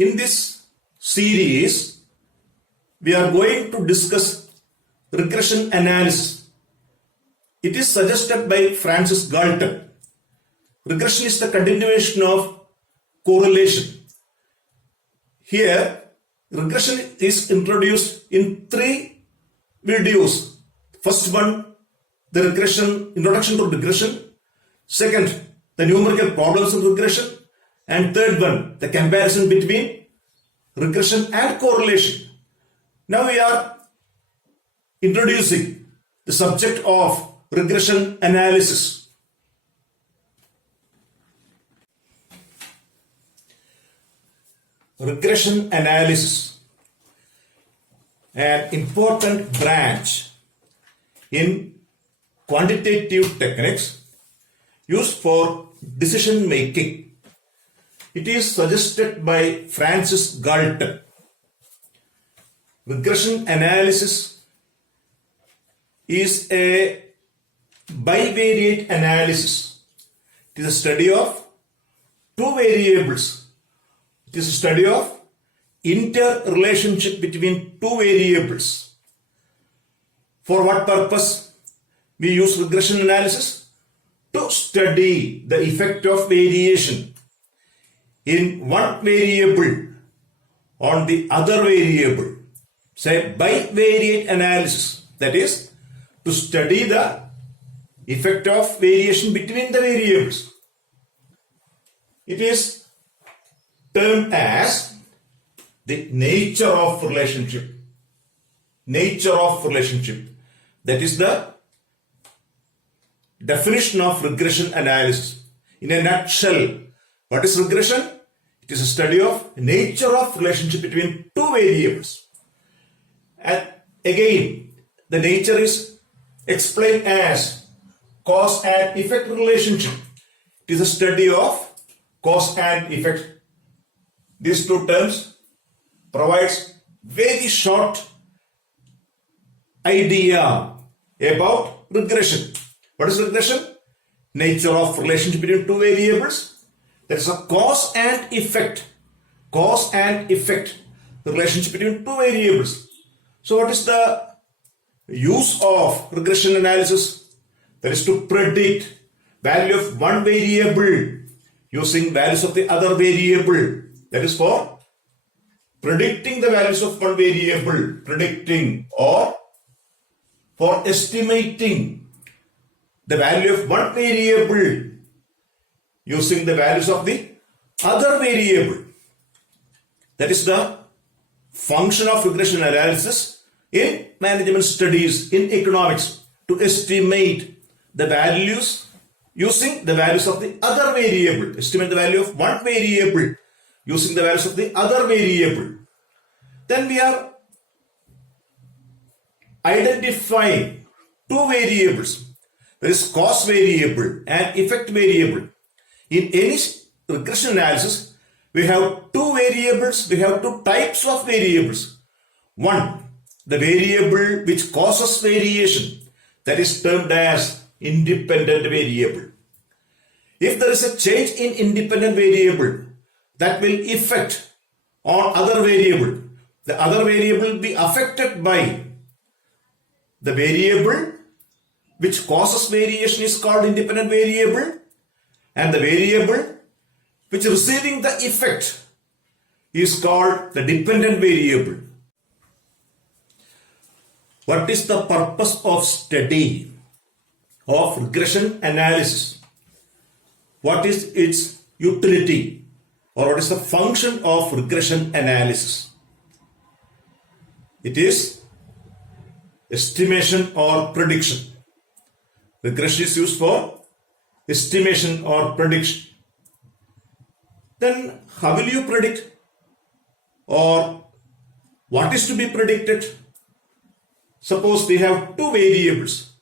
In this series, we are going to discuss regression analysis. It is suggested by Francis Galton. Regression is the continuation of correlation. Here, regression is introduced in 3 videos. First one, the introduction to regression. Second, the numerical problems of regression. And third one, the comparison between regression and correlation. Now we are introducing the subject of regression analysis. Regression analysis, an important branch in quantitative techniques used for decision making. It is suggested by Francis Galton. Regression analysis is a bivariate analysis. It is a study of 2 variables. It is a study of interrelationship between 2 variables. For what purpose? We use regression analysis to study the effect of variation in one variable on the other variable. Say bivariate analysis, that is to study the effect of variation between the variables. It is termed as the nature of relationship. Nature of relationship. That is the definition of regression analysis. In a nutshell, what is regression? It is a study of nature of relationship between 2 variables. And again, the nature is explained as cause and effect relationship. It is a study of cause and effect. These 2 terms provides very short idea about regression. What is regression? Nature of relationship between 2 variables. That is a cause and effect. Cause and effect. The relationship between 2 variables. So what is the use of regression analysis? That is to predict value of one variable using values of the other variable. That is for predicting the values of one variable. Predicting, or for estimating the value of one variable using the values of the other variable. That is the function of regression analysis in management studies, in economics, to estimate the values using the values of the other variable. Estimate the value of one variable using the values of the other variable. Then we are identifying 2 variables. There is cause variable and effect variable. In any regression analysis, we have 2 variables, we have 2 types of variables. One, the variable which causes variation, that is termed as independent variable. If there is a change in independent variable, that will affect on other variable. The other variable will be affected by the variable which causes variation is called independent variable, and the variable which receiving the effect is called the dependent variable. What is the purpose of study of regression analysis? What is its utility, or what is the function of regression analysis? It is estimation or prediction. Regression is used for estimation or prediction. Then how will you predict, or what is to be predicted? Suppose we have 2 variables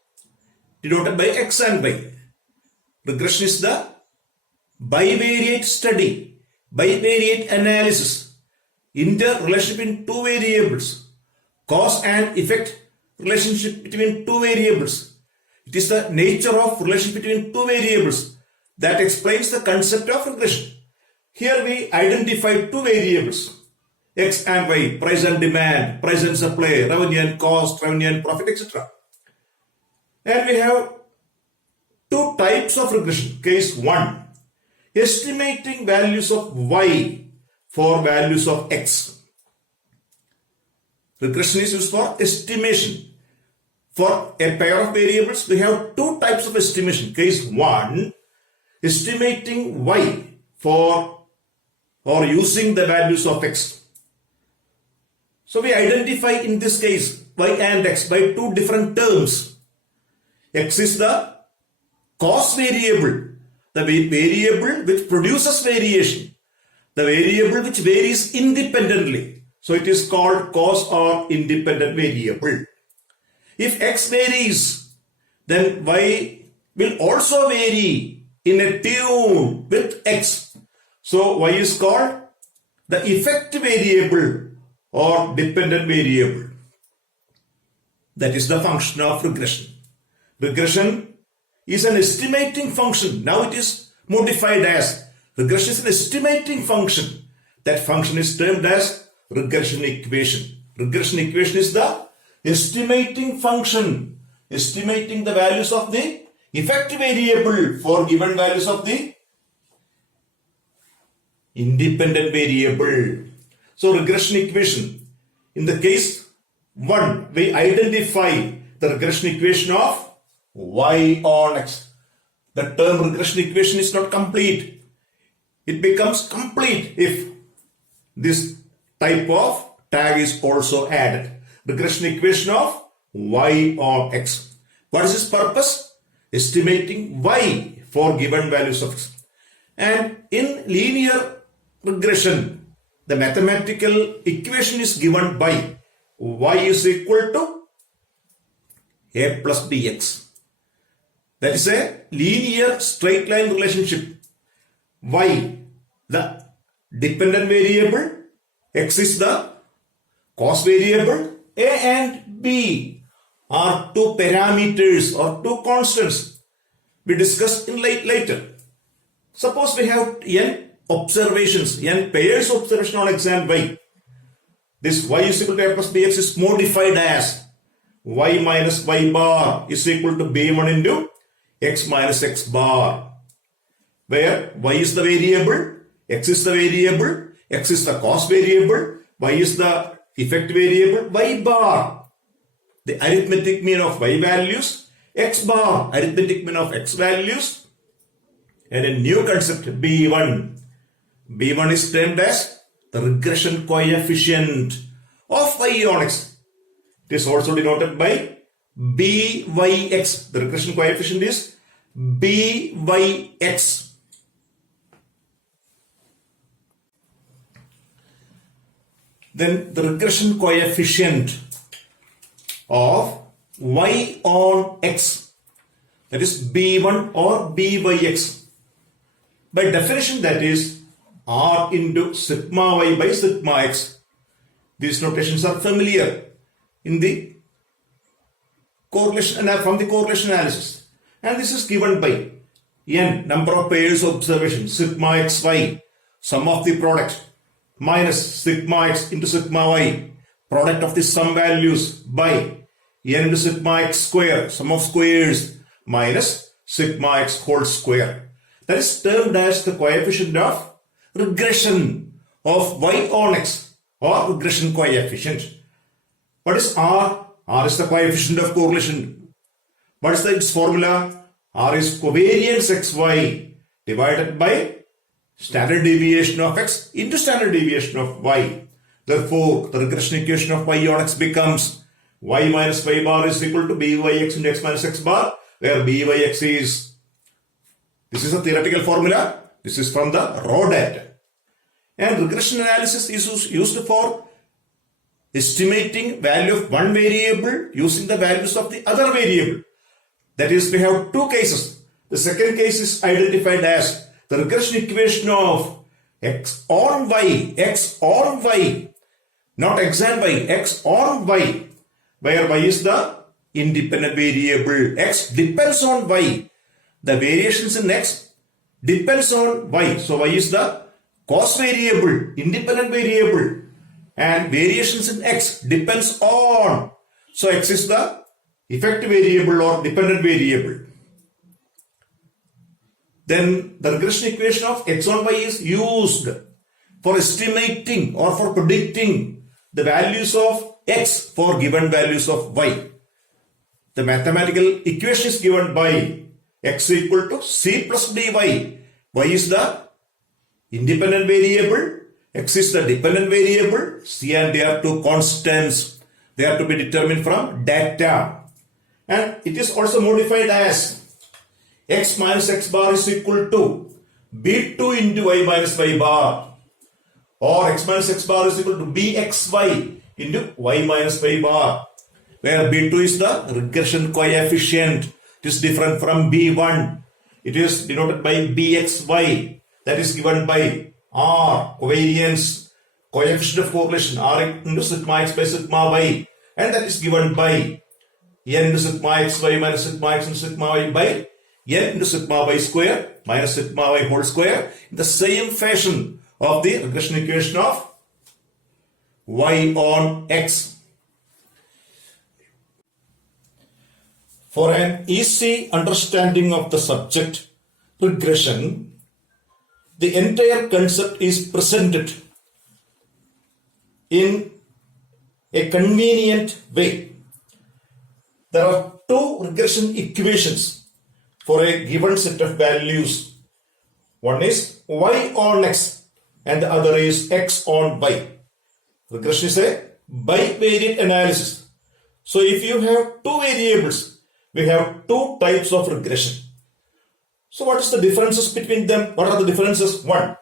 denoted by x and y. Regression is the bivariate study, bivariate analysis, interrelationship in 2 variables, cause and effect relationship between 2 variables. It is the nature of relationship between 2 variables that explains the concept of regression. Here we identify two variables, X and Y, price and demand, price and supply, revenue and cost, revenue and profit, etc. And we have two types of regression. Case 1, estimating values of Y for values of X. Regression is used for estimation. For a pair of variables, we have two types of estimation. Case 1, estimating Y for or using the values of X. So we identify in this case Y and X by two different terms. X is the cost variable, the variable which produces variation, the variable which varies independently. So it is called cost or independent variable. If X varies, then Y will also vary in a tune with X. So Y is called the effect variable or dependent variable. That is the function of regression. Regression is an estimating function. Now it is modified as regression is an estimating function. That function is termed as regression equation. Regression equation is the estimating function, estimating the values of the effect variable for given values of the independent variable. So regression equation. In the case 1, we identify the regression equation of Y on X. The term regression equation is not complete. It becomes complete if this type of tag is also added. Regression equation of Y on X. What is its purpose? Estimating Y for given values of X. And in linear regression, the mathematical equation is given by Y is equal to A plus BX. That is a linear straight line relationship. Y, the dependent variable, X is the cost variable, A and B are two parameters or two constants we discussed in later. Suppose we have n observations, n pairs observation on X and Y. This Y is equal to A plus BX is modified as Y minus Y bar is equal to B1 into X minus X bar, where Y is the variable, X is the variable, X is the cost variable, Y is the effect variable, Y bar, the arithmetic mean of Y values, X bar, arithmetic mean of X values, and a new concept B1. B1 is termed as the regression coefficient of Y on X. It is also denoted by BYX. The regression coefficient is BYX. Then the regression coefficient of Y on X, that is B1 or BYX. By definition, that is R into sigma Y by sigma X. These notations are familiar in the correlation from the correlation analysis, and this is given by n number of pairs of observation sigma xy, sum of the product, minus sigma x into sigma y, product of the sum values, by n into sigma x square, sum of squares, minus sigma x whole square. That is termed as the coefficient of regression of Y on X, or regression coefficient. What is R? R is the coefficient of correlation. What is its formula? R is covariance xy divided by standard deviation of x into standard deviation of y. Therefore, the regression equation of Y on X becomes Y minus Y bar is equal to BYX into X minus X bar, where BYX is, this is a theoretical formula, this is from the raw data. And regression analysis is used for estimating value of one variable using the values of the other variable. That is, we have two cases. The second case is identified as the regression equation of X on Y, not X and Y, X on Y, where Y is the independent variable. X depends on Y. The variations in X depends on Y. So Y is the cost variable, independent variable, and variations in x depends on. So x is the effect variable or dependent variable. Then the regression equation of x on y is used for estimating or for predicting the values of x for given values of y. The mathematical equation is given by x equal to c plus dy. Y is the independent variable, x is the dependent variable, c and d are two constants. They are to be determined from data. And it is also modified as x minus x bar is equal to b2 into y minus y bar, or x minus x bar is equal to bxy into y minus y bar, where b2 is the regression coefficient. It is different from b1. It is denoted by bxy, that is given by r, covariance, coefficient of correlation, r into sigma x by sigma y, and that is given by n into sigma xy minus sigma x into sigma y by n into sigma y square minus sigma y whole square, in the same fashion of the regression equation of y on x. For an easy understanding of the subject regression, the entire concept is presented in a convenient way. There are two regression equations for a given set of values. One is y on x and the other is x on y. Regression is a bivariate analysis. So if you have two variables, we have two types of regression. So what is the differences between them? What are the differences? One,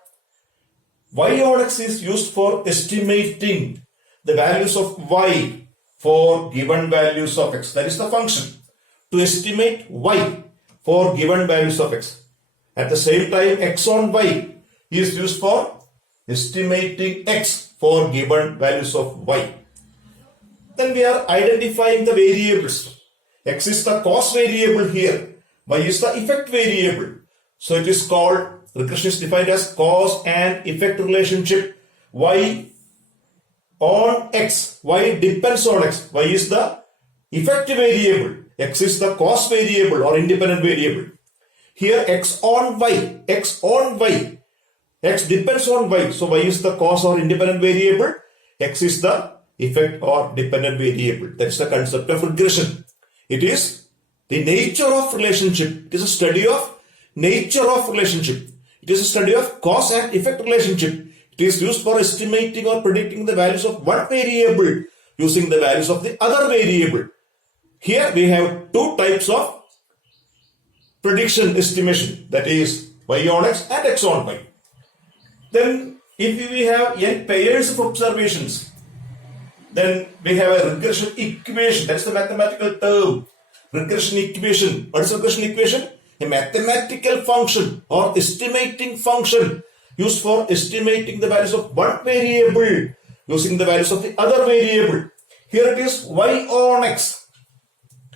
y on x is used for estimating the values of y for given values of x. That is the function, to estimate y for given values of x. At the same time, x on y is used for estimating x for given values of y. Then we are identifying the variables. X is the cause variable here, y is the effect variable. So it is called, regression is defined as cause and effect relationship. Y on x, y depends on x, y is the effect variable, x is the cause variable or independent variable. Here x on y, x depends on y, so y is the cause or independent variable, x is the effect or dependent variable. That is the concept of regression. It is the nature of relationship. It is a study of nature of relationship. It is a study of cause and effect relationship. It is used for estimating or predicting the values of one variable using the values of the other variable. Here we have two types of prediction estimation, that is y on x and x on y. Then if we have n pairs of observations, then we have a regression equation. That is the mathematical term. Regression equation. What is regression equation? A mathematical function or estimating function used for estimating the values of one variable using the values of the other variable. Here it is y on x.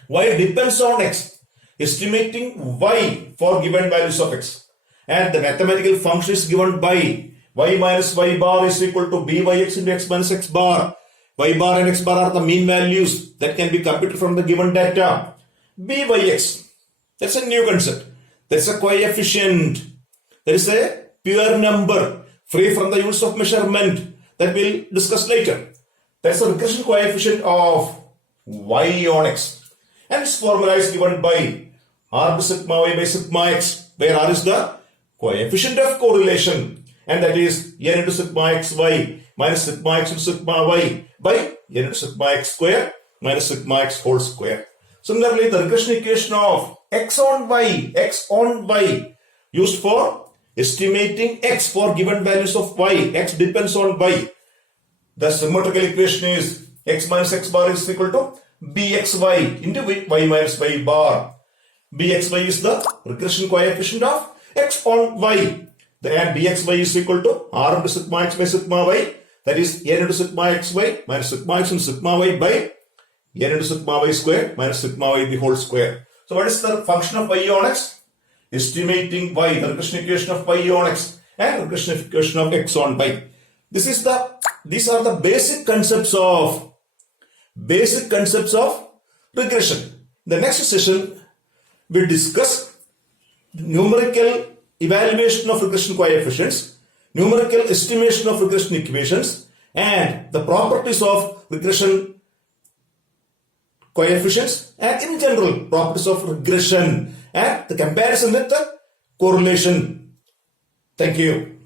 Y depends on x. Estimating y for given values of x. And the mathematical function is given by y minus y bar is equal to byx into x minus x bar. Y bar and x bar are the mean values that can be computed from the given data. Byx, that's a new concept. That's a coefficient. That is a pure number free from the units of measurement that we'll discuss later. That's the regression coefficient of y on x. And its formula is given by r by sigma y by sigma x, where r is the coefficient of correlation, and that is n into sigma xy minus sigma x into sigma y by n into sigma x square minus sigma x whole square. Similarly, the regression equation of x on y used for estimating x for given values of y, x depends on y. The symmetrical equation is x minus x bar is equal to bxy into y minus y bar. Bxy is the regression coefficient of x on y. And bxy is equal to r into sigma x by sigma y, that is n into sigma xy minus sigma x into sigma y by n into sigma y square minus sigma y the whole square. So what is the function of y on x? Estimating y, the regression equation of y on x. and regression equation of x on y. These are the basic concepts of regression. The next session we discuss numerical evaluation of regression coefficients, numerical estimation of regression equations, and the properties of regression coefficients, and in general properties of regression and the comparison with the correlation. Thank you.